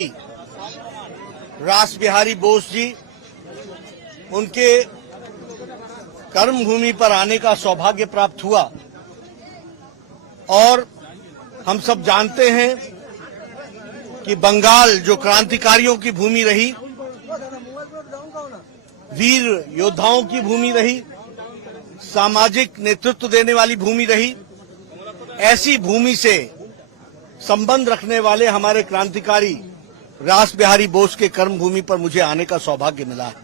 रास बिहारी बोस जी, उनके कर्मभूमि पर आने का सौभाग्य प्राप्त हुआ और हम सब जानते हैं कि बंगाल जो क्रांतिकारियों की भूमि रही, वीर योद्धाओं की भूमि रही, सामाजिक नेतृत्व देने वाली भूमि रही, ऐसी भूमि से संबंध रखने वाले हमारे क्रांतिकारी रास बिहारी बोस के कर्मभूमि पर मुझे आने का सौभाग्य मिला है।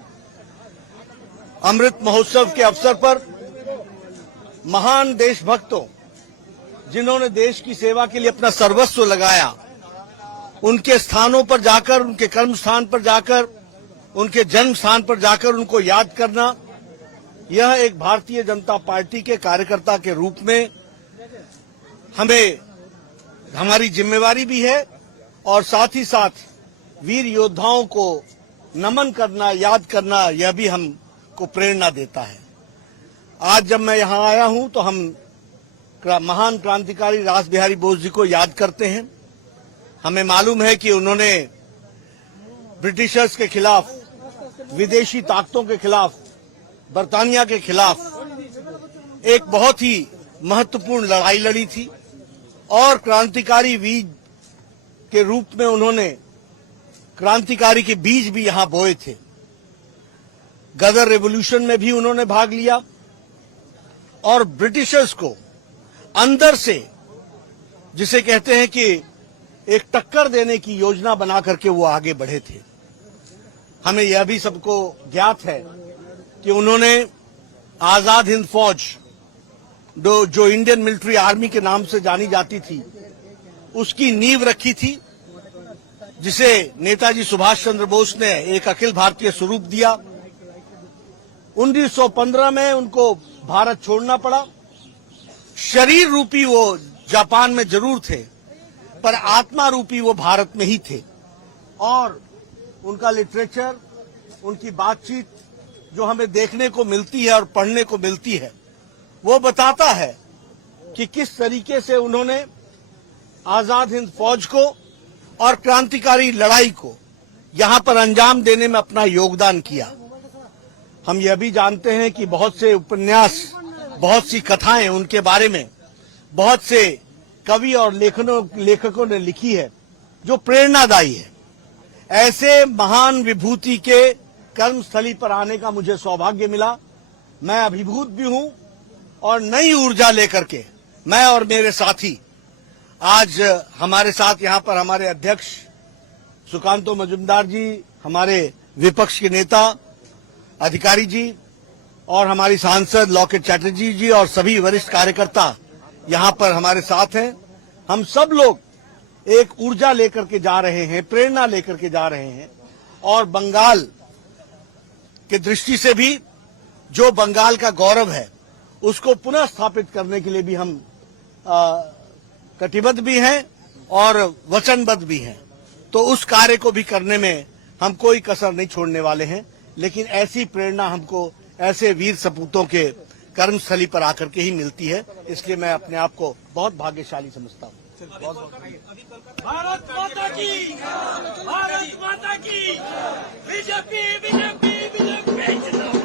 अमृत महोत्सव के अवसर पर महान देशभक्तों, जिन्होंने देश की सेवा के लिए अपना सर्वस्व लगाया, उनके स्थानों पर जाकर, उनके कर्म स्थान पर जाकर, उनके जन्म स्थान पर जाकर उनको याद करना, यह एक भारतीय जनता पार्टी के कार्यकर्ता के रूप में हमारी जिम्मेवारी भी है और साथ ही साथ वीर योद्धाओं को नमन करना, याद करना, यह भी हमको प्रेरणा देता है। आज जब मैं यहां आया हूं तो हम महान क्रांतिकारी रास बिहारी बोस जी को याद करते हैं। हमें मालूम है कि उन्होंने ब्रिटिशर्स के खिलाफ, विदेशी ताकतों के खिलाफ, बर्तानिया के खिलाफ एक बहुत ही महत्वपूर्ण लड़ाई लड़ी थी और क्रांतिकारी वीर के रूप में उन्होंने क्रांतिकारी के बीज भी यहां बोए थे। गदर रेवोल्यूशन में भी उन्होंने भाग लिया और ब्रिटिशर्स को अंदर से, जिसे कहते हैं कि एक टक्कर देने की योजना बना करके वो आगे बढ़े थे। हमें यह भी सबको ज्ञात है कि उन्होंने आजाद हिंद फौज, जो इंडियन मिलिट्री आर्मी के नाम से जानी जाती थी, उसकी नींव रखी थी, जिसे नेताजी सुभाष चंद्र बोस ने एक अखिल भारतीय स्वरूप दिया। 1915 में उनको भारत छोड़ना पड़ा। शरीर रूपी वो जापान में जरूर थे, पर आत्मा रूपी वो भारत में ही थे और उनका लिटरेचर, उनकी बातचीत जो हमें देखने को मिलती है और पढ़ने को मिलती है, वो बताता है कि किस तरीके से उन्होंने आजाद हिंद फौज को और क्रांतिकारी लड़ाई को यहां पर अंजाम देने में अपना योगदान किया। हम यह भी जानते हैं कि बहुत से उपन्यास, बहुत सी कथाएं उनके बारे में बहुत से कवि और लेखकों ने लिखी है जो प्रेरणादायी है। ऐसे महान विभूति के कर्मस्थली पर आने का मुझे सौभाग्य मिला। मैं अभिभूत भी हूं और नई ऊर्जा लेकर के मैं और मेरे साथी, आज हमारे साथ यहां पर हमारे अध्यक्ष सुकांतो मजुमदार जी, हमारे विपक्ष के नेता अधिकारी जी और हमारी सांसद लॉकेट चैटर्जी जी और सभी वरिष्ठ कार्यकर्ता यहां पर हमारे साथ हैं। हम सब लोग एक ऊर्जा लेकर के जा रहे हैं, प्रेरणा लेकर के जा रहे हैं और बंगाल की दृष्टि से भी जो बंगाल का गौरव है उसको पुनः स्थापित करने के लिए भी हम कटिबद्ध भी हैं और वचनबद्ध भी हैं। तो उस कार्य को भी करने में हम कोई कसर नहीं छोड़ने वाले हैं। लेकिन ऐसी प्रेरणा हमको ऐसे वीर सपूतों के कर्मस्थली पर आकर के ही मिलती है, इसलिए मैं अपने आप को बहुत भाग्यशाली समझता हूँ। भारत माता की, भारत माता की, बीजेपी बीजेपी बीजेपी।